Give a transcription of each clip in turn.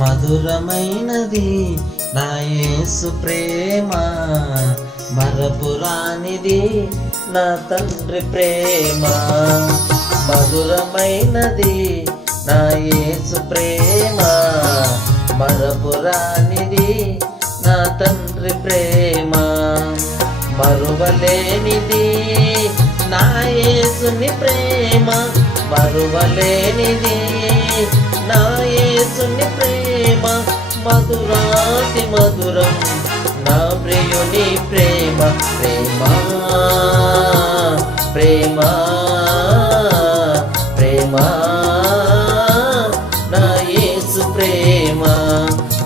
మధురమైనది నా యేసు ప్రేమ, మరపురానిది నా తండ్రి ప్రేమ. మధురమైనది నా యేసు ప్రేమ, మరపురానిది నా తండ్రి ప్రేమ. మరువలేనిది నా యేసుని ప్రేమ, మరువలేనిది నా యేసుని ప్రేమ. మధురాతి మధురం నా ప్రియుని ప్రేమ, ప్రేమ ప్రేమ ప్రేమ నా యేసు ప్రేమ,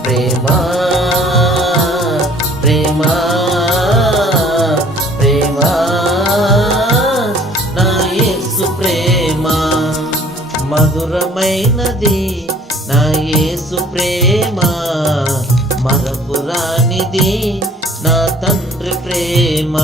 ప్రేమ ప్రేమ ప్రేమ నా యేసు ప్రేమ. మధురమైనది నా యేసు ప్రేమ, మరపురానిది నా తండ్రి ప్రేమ.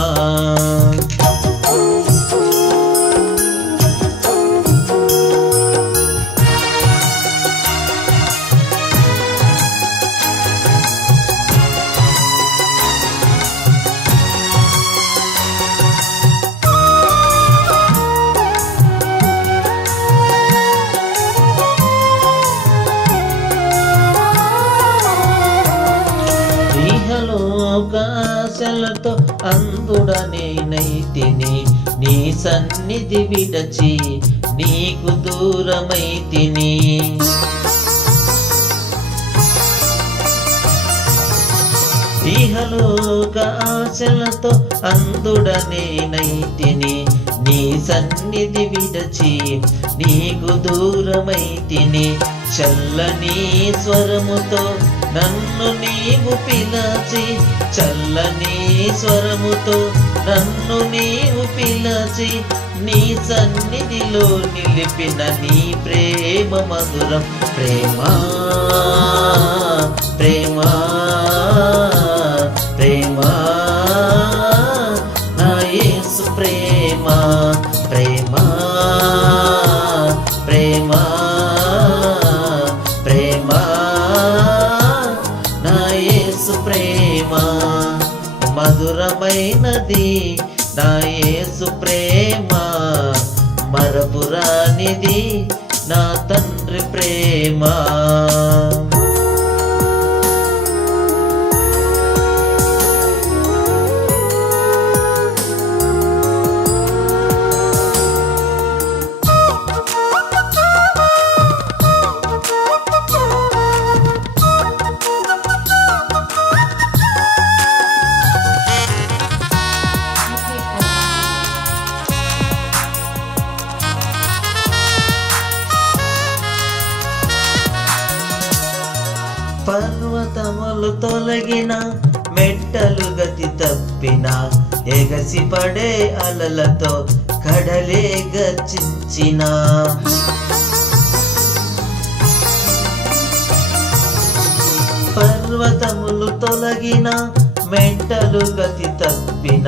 లోకాశలతో అందుడనేనైతిని, నీ సన్నిధి విడచి నీకు దూరమైతిని. ఇహలోక ఆశలతో అందుడనేనైతిని, నీ సన్నిధి విడచి నీకు దూరమైతిని. చల్లని స్వరముతో నన్ను నీవు పిలచి, చల్లని స్వరముతో నన్ను నీవు పిలచి, నీ సన్నిధిలో నిలిపిన నీ ప్రేమ మధురం. ప్రేమ ప్రేమ ప్రేమ నా యేసు ప్రేమ, ప్రేమ ప్రేమ ప్రేమ నా యేసు ప్రేమ. మధురమైనది నా యేసు ప్రేమ, మరపురానిది నా తండ్రి ప్రేమ. పర్వతములు తొలగిన, మెట్టలు గతి తప్పిన, ఎగసి పడే అలలతో కడలే గర్జించిన. పర్వతములు తొలగిన, మెట్టలు గతి తప్పిన,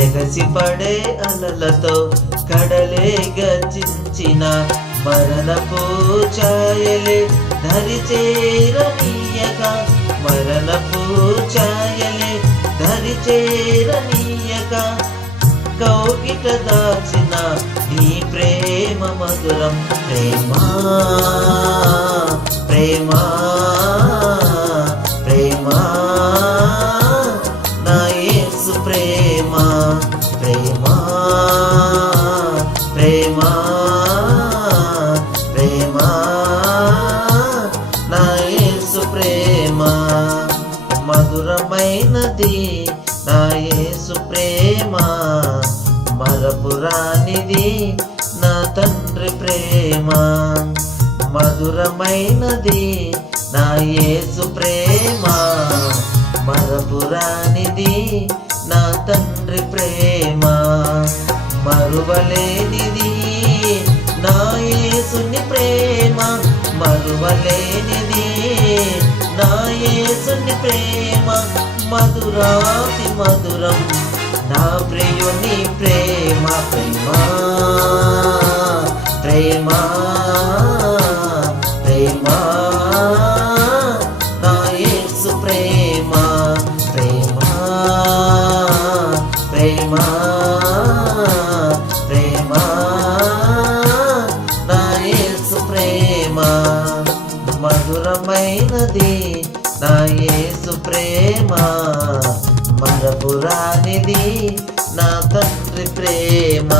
ఎగసి పడే అలలతో కడలే గర్జించిన. మరణపు ఛాయలే ధరి చేరనీయక, మరణపు ఛాయలే ధరి చేరనీయక, కౌగిట దాచిన నీ ప్రేమ మధురం. ప్రేమ ప్రేమ ప్రేమ నా యేసు ప్రేమ, ప్రేమ ప్రేమ ప్రేమ నా యేసు ప్రేమ. మధురమైనది నా యేసు ప్రేమ, మరపురానిది నా తండ్రి ప్రేమ. మధురమైనది నా యేసు ప్రేమ, మరపురానిది నా తండ్రి ప్రేమ. మరువలేనిది నా యేసుని ప్రేమ, మరువలేనిది నా యేసుని ప్రేమ. మధురాతి మధురం నా ప్రియుని ప్రేమ, ప్రేమ ప్రేమ ప్రేమ మధురమైనది నా యేసు ప్రేమ, మరపురానిది నా తండ్రి ప్రేమ.